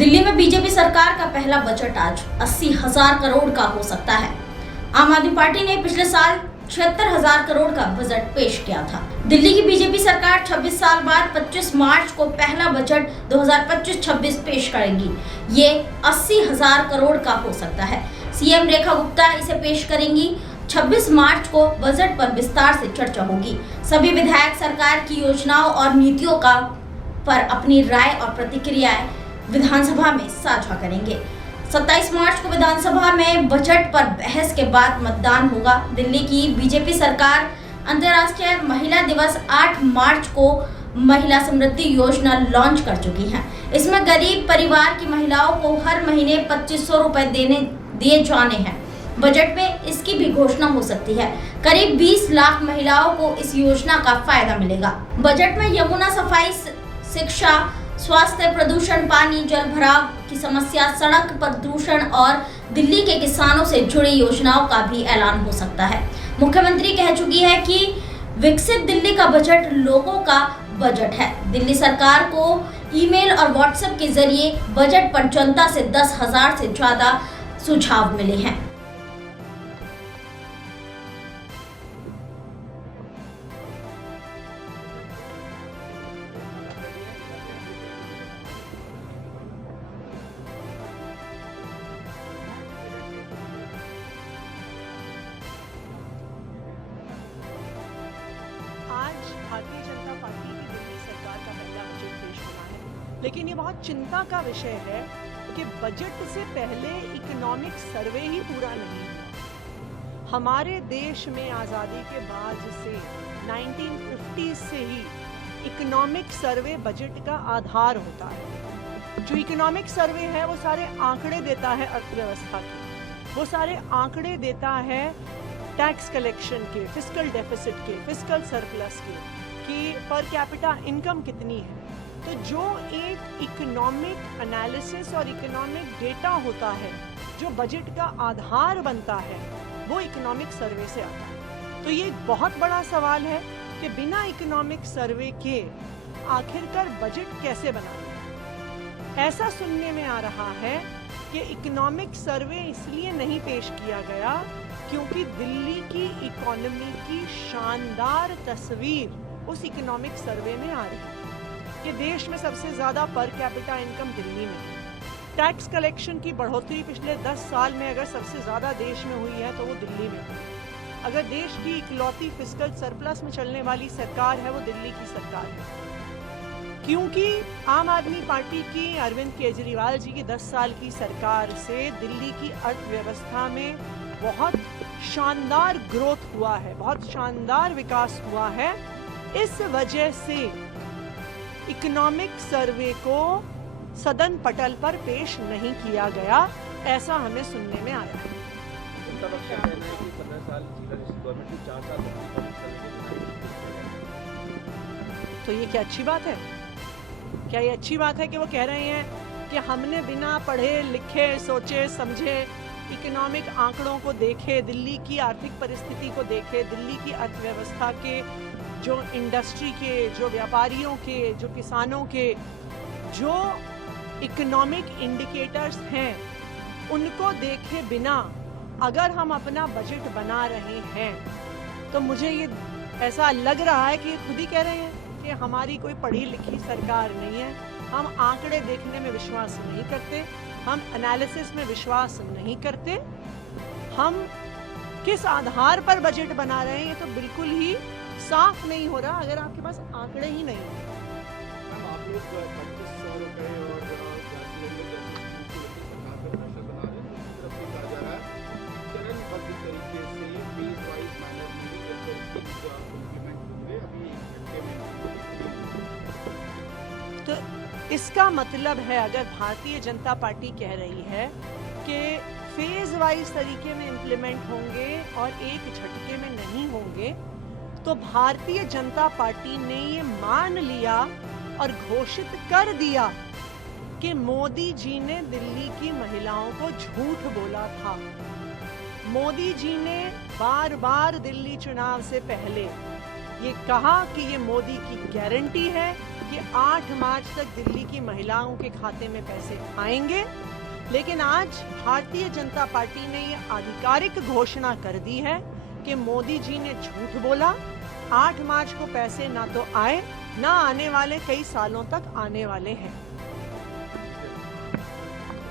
दिल्ली में बीजेपी सरकार का पहला बजट आज 80,000 करोड़ का हो सकता है। आम आदमी पार्टी ने पिछले साल 76,000 करोड़ का बजट पेश किया था। दिल्ली की बीजेपी सरकार 26 साल बाद 25 मार्च को पहला बजट 2025-26 पेश करेगी। ये 80,000 करोड़ का हो सकता है। सीएम रेखा गुप्ता इसे पेश करेंगी। 26 मार्च को बजट पर विस्तार से चर्चा होगी। सभी विधायक सरकार की योजनाओं और नीतियों पर अपनी राय और प्रतिक्रियाएं विधानसभा में साझा करेंगे। 27 मार्च को विधानसभा में बजट पर बहस के बाद मतदान होगा। दिल्ली की बीजेपी सरकार अंतर्राष्ट्रीय महिला दिवस 8 मार्च को महिला समृद्धि योजना लॉन्च कर चुकी है। इसमें गरीब परिवार की महिलाओं को हर महीने 2500 रुपए दिए जाने हैं। बजट में इसकी भी घोषणा हो सकती है। करीब 20 लाख महिलाओं को इस योजना का फायदा मिलेगा। बजट में यमुना सफाई, शिक्षा, स्वास्थ्य, प्रदूषण, पानी, जल भराव की समस्या, सड़क प्रदूषण और दिल्ली के किसानों से जुड़ी योजनाओं का भी ऐलान हो सकता है। मुख्यमंत्री कह चुकी है कि विकसित दिल्ली का बजट लोगों का बजट है। दिल्ली सरकार को ईमेल और व्हाट्सएप के जरिए बजट पर जनता से 10,000 से ज्यादा सुझाव मिले हैं। आज भारतीय जनता पार्टी की दिल्ली सरकार का पहला बजट पेश होना है, लेकिन ये बहुत चिंता का विषय है कि बजट से पहले इकोनॉमिक सर्वे ही पूरा नहीं हुआ। हमारे देश में आज़ादी के बाद से 1950 से ही इकोनॉमिक सर्वे बजट का आधार होता है। जो इकोनॉमिक सर्वे है वो सारे आंकड़े देता है अर्थव्यवस्था के, वो सारे आंकड़े देता है टैक्स कलेक्शन के, फिस्कल डेफिसिट के, फिस्कल सरप्लस के, कि पर कैपिटा इनकम कितनी है। तो जो एक इकोनॉमिक एनालिसिस और इकोनॉमिक डेटा होता है, जो बजट का आधार बनता है, वो इकोनॉमिक सर्वे से आता है। तो ये एक बहुत बड़ा सवाल है कि बिना इकोनॉमिक सर्वे के आखिरकार बजट कैसे बनाएं। ऐसा सुनने में आ रहा है कि इकोनॉमिक सर्वे इसलिए नहीं पेश किया गया क्योंकि दिल्ली की इकोनॉमी की शानदार तस्वीर उस इकोनॉमिक सर्वे में आ रही है कि देश में सबसे ज्यादा पर कैपिटा इनकम दिल्ली में है। टैक्स कलेक्शन की बढ़ोतरी पिछले 10 साल में अगर सबसे ज्यादा देश में हुई है तो वो दिल्ली में हुई। अगर देश की इकलौती फिस्कल सरप्लस में चलने वाली सरकार है वो दिल्ली की सरकार है, क्योंकि आम आदमी पार्टी की अरविंद केजरीवाल जी की 10 साल की सरकार से दिल्ली की अर्थव्यवस्था में बहुत शानदार ग्रोथ हुआ है, बहुत शानदार विकास हुआ है। इस वजह से इकोनॉमिक सर्वे को सदन पटल पर पेश नहीं किया गया, ऐसा हमें सुनने में आया है। तो ये क्या अच्छी बात है? क्या ये अच्छी बात है कि वो कह रहे हैं कि हमने बिना पढ़े लिखे सोचे समझे इकोनॉमिक आंकड़ों को देखे, दिल्ली की आर्थिक परिस्थिति को देखे, दिल्ली की अर्थव्यवस्था के, जो इंडस्ट्री के, जो व्यापारियों के, जो किसानों के, जो इकोनॉमिक इंडिकेटर्स हैं, उनको देखे बिना अगर हम अपना बजट बना रहे हैं तो मुझे ये ऐसा लग रहा है कि खुद ही कह रहे हैं कि हमारी कोई पढ़ी लिखी सरकार नहीं है, हम आंकड़े देखने में विश्वास नहीं करते, हम एनालिसिस में विश्वास नहीं करते, हम किस आधार पर बजट बना रहे हैं ये तो बिल्कुल ही साफ नहीं हो रहा अगर आपके पास आंकड़े ही नहीं है। आप लोग 2500 रुपए और गैस सिलेंडर जैसे सरकार पर प्रेशर बना रहे हैं, दूसरी तरफ ये कहा जा रहा है चरणबद्ध तरीके से फेज वाइज मैनर में भी जैसे इम्प्लीमेंट होंगे, अभी तो इसका मतलब है अगर भारतीय जनता पार्टी कह रही है कि फेज वाइज तरीके में इम्प्लीमेंट होंगे और एक झटके में नहीं होंगे, तो भारतीय जनता पार्टी ने ये मान लिया और घोषित कर दिया कि मोदी जी ने दिल्ली की महिलाओं को झूठ बोला था। मोदी जी ने बार बार दिल्ली चुनाव से पहले ये कहा कि ये मोदी की गारंटी है कि 8 मार्च तक दिल्ली की महिलाओं के खाते में पैसे आएंगे। लेकिन आज भारतीय जनता पार्टी ने ये आधिकारिक घोषणा कर दी है कि मोदी जी ने झूठ बोला। 8 मार्च को पैसे ना तो आए, ना आने वाले कई सालों तक आने वाले हैं।